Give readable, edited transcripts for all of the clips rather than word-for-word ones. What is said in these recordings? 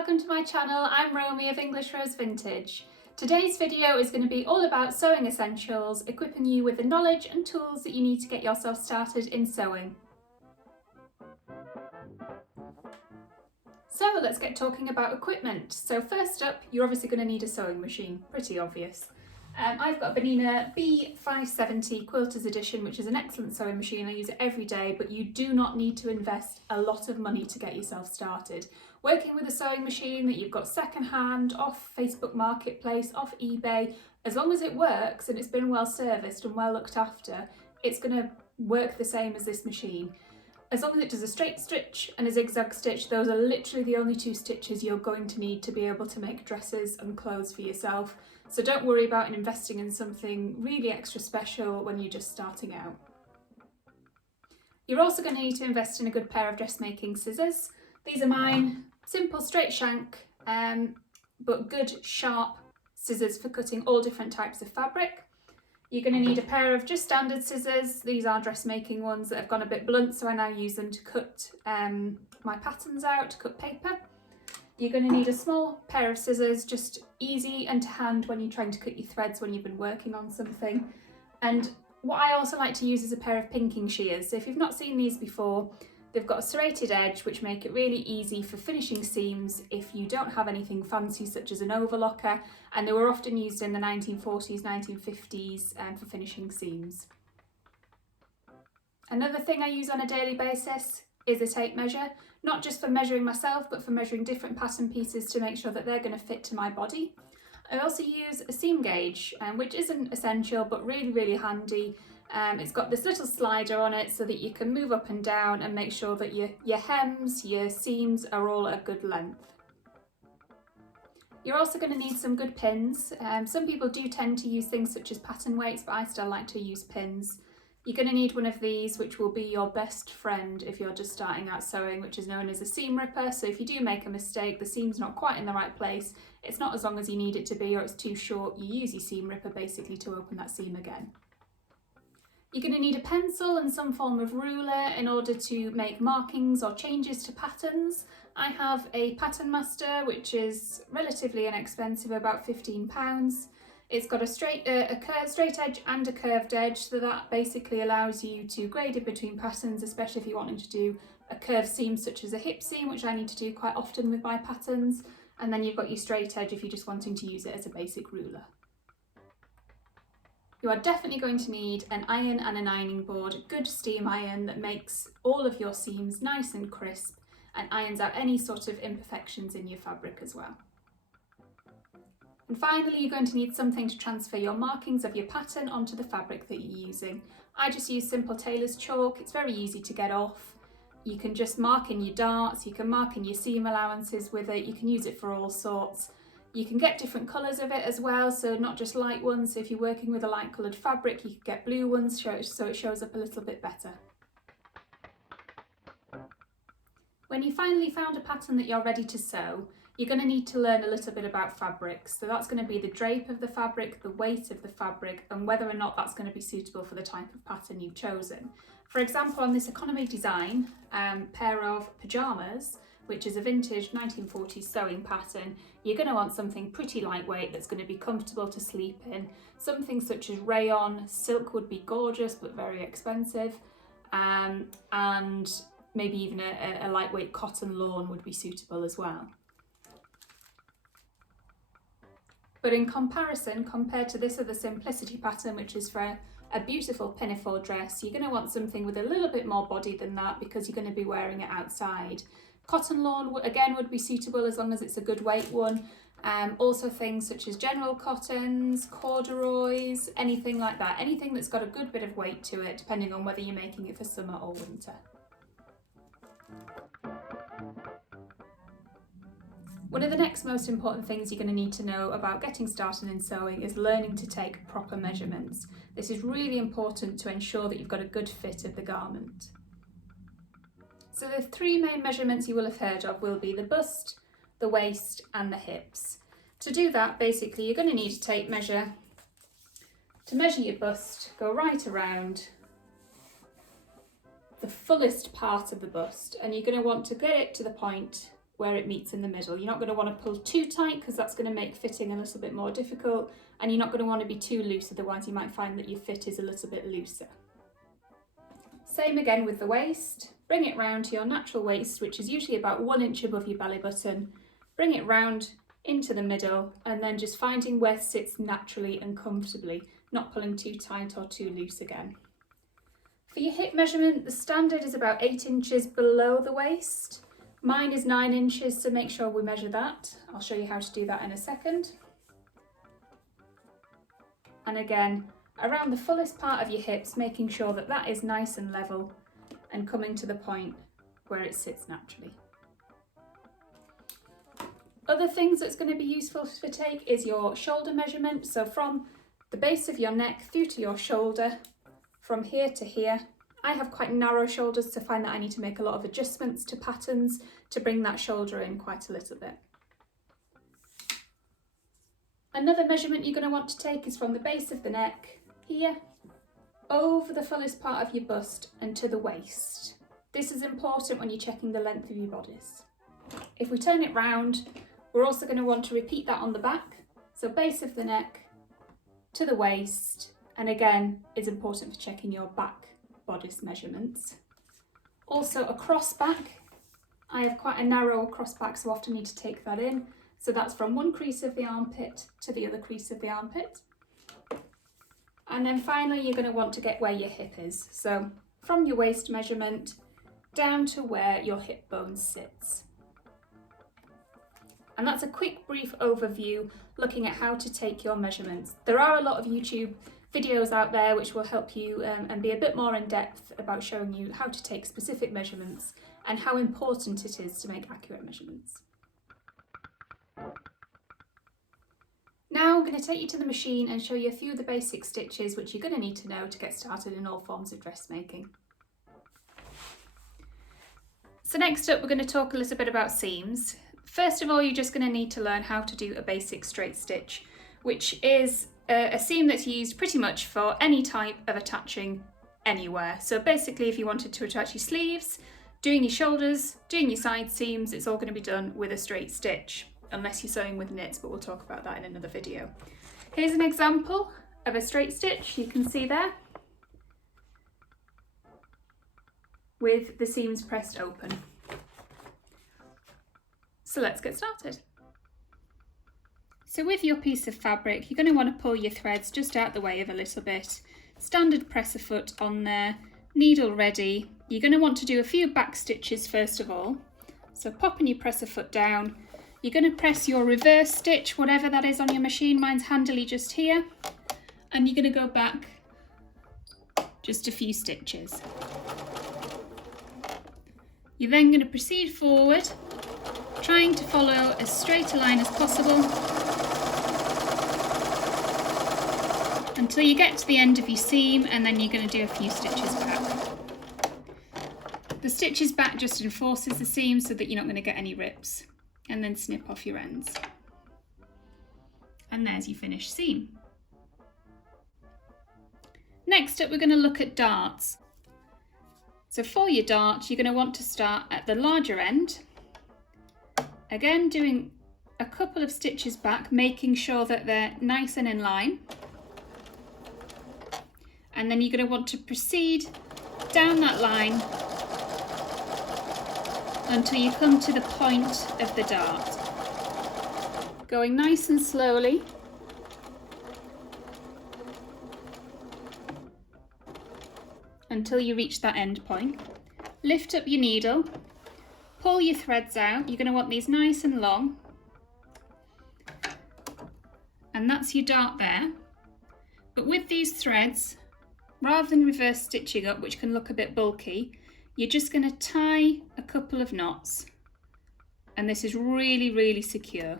welcome to my channel. I'm Romy of English Rose Vintage. Today's video is going to be all about sewing essentials, equipping you with the knowledge and tools that you need to get yourself started in sewing. So let's get talking about equipment. So first up, you're obviously going to need a sewing machine, pretty obvious. I've got a Bernina B570 Quilters Edition, which is an excellent sewing machine. I use it every day, but you do not need to invest a lot of money to get yourself started. Working with a sewing machine that you've got secondhand, off Facebook Marketplace, off eBay, as long as it works and it's been well serviced and well looked after, it's going to work the same as this machine. As long as it does a straight stitch and a zigzag stitch, those are literally the only two stitches you're going to need to be able to make dresses and clothes for yourself. So don't worry about investing in something really extra special when you're just starting out. You're also going to need to invest in a good pair of dressmaking scissors. These are mine, simple straight shank, but good sharp scissors for cutting all different types of fabric. You're going to need a pair of just standard scissors. These are dressmaking ones that have gone a bit blunt, so I now use them to cut my patterns out, to cut paper. You're going to need a small pair of scissors, just easy and to hand when you're trying to cut your threads when you've been working on something. And what I also like to use is a pair of pinking shears. So if you've not seen these before, they've got a serrated edge which make it really easy for finishing seams if you don't have anything fancy such as an overlocker, and they were often used in the 1940s, 1950s for finishing seams. Another thing I use on a daily basis is a tape measure, not just for measuring myself but for measuring different pattern pieces to make sure that they're going to fit to my body. I also use a seam gauge, which isn't essential but really handy. It's got this little slider on it so that you can move up and down and make sure that your hems, your seams are all at a good length. You're also going to need some good pins. Some people do tend to use things such as pattern weights, but I still like to use pins. You're going to need one of these, which will be your best friend if you're just starting out sewing, which is known as a seam ripper. So if you do make a mistake, the seam's not quite in the right place, it's not as long as you need it to be, or it's too short, you use your seam ripper basically to open that seam again. You're going to need a pencil and some form of ruler in order to make markings or changes to patterns. I have a Pattern Master, which is relatively inexpensive, about £15. It's got a straight edge and a curved edge, so that basically allows you to grade in between patterns, especially if you're wanting to do a curved seam such as a hip seam, which I need to do quite often with my patterns. And then you've got your straight edge if you're just wanting to use it as a basic ruler. You are definitely going to need an iron and an ironing board, a good steam iron that makes all of your seams nice and crisp and irons out any sort of imperfections in your fabric as well. And finally, you're going to need something to transfer your markings of your pattern onto the fabric that you're using. I just use simple tailor's chalk. It's very easy to get off. You can just mark in your darts, you can mark in your seam allowances with it, you can use it for all sorts. You can get different colours of it as well, so not just light ones. So if you're working with a light coloured fabric, you can get blue ones so it shows up a little bit better. When you finally found a pattern that you're ready to sew, you're going to need to learn a little bit about fabrics. So that's going to be the drape of the fabric, the weight of the fabric, and whether or not that's going to be suitable for the type of pattern you've chosen. For example, on this Economy Design pair of pyjamas, which is a vintage 1940s sewing pattern, you're going to want something pretty lightweight that's going to be comfortable to sleep in. Something such as rayon, silk would be gorgeous but very expensive, and maybe even a lightweight cotton lawn would be suitable as well. But in comparison, compared to this other Simplicity pattern, which is for a beautiful pinafore dress, you're going to want something with a little bit more body than that because you're going to be wearing it outside. Cotton lawn again would be suitable as long as it's a good weight one. Also things such as general cottons, corduroys, anything like that. Anything that's got a good bit of weight to it, depending on whether you're making it for summer or winter. One of the next most important things you're going to need to know about getting started in sewing is learning to take proper measurements. This is really important to ensure that you've got a good fit of the garment. So the three main measurements you will have heard of will be the bust, the waist and the hips. To do that, basically you're going to need a tape measure. To measure your bust, go right around the fullest part of the bust, and you're going to want to get it to the point where it meets in the middle. You're not going to want to pull too tight because that's going to make fitting a little bit more difficult, and you're not going to want to be too loose, otherwise you might find that your fit is a little bit looser. Same again with the waist. Bring it round to your natural waist, which is usually about 1 inch above your belly button. Bring it round into the middle, and then just finding where it sits naturally and comfortably, not pulling too tight or too loose again. For your hip measurement, the standard is about 8 inches below the waist. Mine is 9 inches, so make sure we measure that. I'll show you how to do that in a second. And again, around the fullest part of your hips, making sure that that is nice and level and coming to the point where it sits naturally. Other things that's going to be useful to take is your shoulder measurement. So from the base of your neck through to your shoulder, from here to here. I have quite narrow shoulders, so find that I need to make a lot of adjustments to patterns to bring that shoulder in quite a little bit. Another measurement you're going to want to take is from the base of the neck, here, over the fullest part of your bust and to the waist. This is important when you're checking the length of your bodice. If we turn it round, we're also going to want to repeat that on the back. So base of the neck to the waist, and again, it's important for checking your back bodice measurements. Also across back, I have quite a narrow cross back, so I often need to take that in. So that's from one crease of the armpit to the other crease of the armpit. And then finally, you're going to want to get where your hip is. So from your waist measurement down to where your hip bone sits. And that's a quick brief overview looking at how to take your measurements. There are a lot of YouTube videos out there which will help you and be a bit more in depth about showing you how to take specific measurements and how important it is to make accurate measurements. Now I'm going to take you to the machine and show you a few of the basic stitches which you're going to need to know to get started in all forms of dressmaking. So next up, we're going to talk a little bit about seams. First of all, you're just going to need to learn how to do a basic straight stitch, which is a seam that's used pretty much for any type of attaching anywhere. So basically, if you wanted to attach your sleeves, doing your shoulders, doing your side seams, it's all going to be done with a straight stitch, unless you're sewing with knits, but we'll talk about that in another video. Here's an example of a straight stitch, you can see there, with the seams pressed open. So let's get started. So with your piece of fabric, you're going to want to pull your threads just out the way of a little bit. Standard presser foot on there, needle ready. You're going to want to do a few back stitches first of all. So popping your presser foot down, you're going to press your reverse stitch, whatever that is on your machine. Mine's handily just here. And you're going to go back just a few stitches. You're then going to proceed forward, trying to follow as straight a line as possible until you get to the end of your seam, and then you're going to do a few stitches back. The stitches back just enforces the seam so that you're not going to get any rips, and then snip off your ends. And there's your finished seam. Next up, we're going to look at darts. So for your dart, you're going to want to start at the larger end. Again, doing a couple of stitches back, making sure that they're nice and in line. And then you're going to want to proceed down that line until you come to the point of the dart. Going nice and slowly. Until you reach that end point. Lift up your needle, pull your threads out. You're going to want these nice and long. And that's your dart there. But with these threads, rather than reverse stitching up, which can look a bit bulky, you're just going to tie a couple of knots. And this is really, really secure.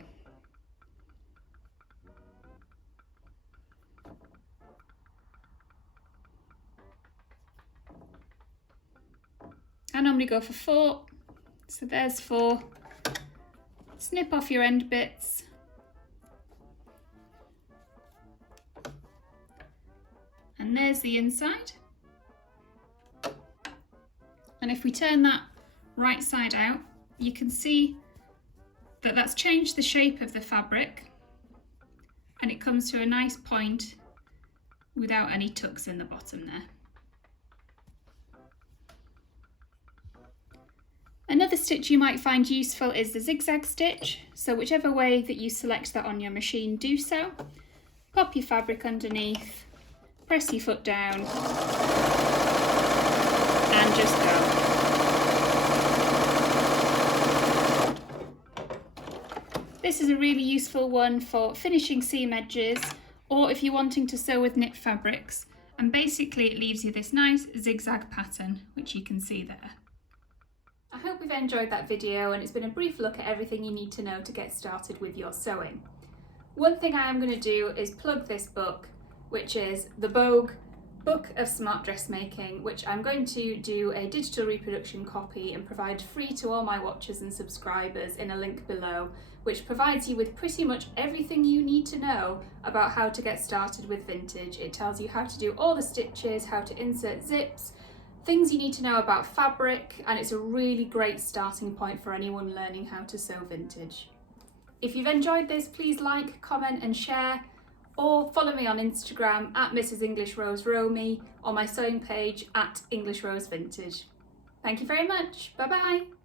I normally go for 4, so there's 4. Snip off your end bits. And there's the inside. And if we turn that right side out, you can see that's changed the shape of the fabric and it comes to a nice point without any tucks in the bottom there. Another stitch you might find useful is the zigzag stitch, so whichever way that you select that on your machine, do so. Pop your fabric underneath, press your foot down and just go. This is a really useful one for finishing seam edges or if you're wanting to sew with knit fabrics, and basically it leaves you this nice zigzag pattern which you can see there. I hope you've enjoyed that video and it's been a brief look at everything you need to know to get started with your sewing. One thing I am going to do is plug this book, which is the Bogue Book of Smart Dressmaking, which I'm going to do a digital reproduction copy and provide free to all my watchers and subscribers in a link below, which provides you with pretty much everything you need to know about how to get started with vintage. It tells you how to do all the stitches, how to insert zips, things you need to know about fabric, and it's a really great starting point for anyone learning how to sew vintage. If you've enjoyed this, please like, comment and share, or follow me on Instagram at Mrs. English Rose Romy or my sewing page at English Rose Vintage. Thank you very much. Bye bye.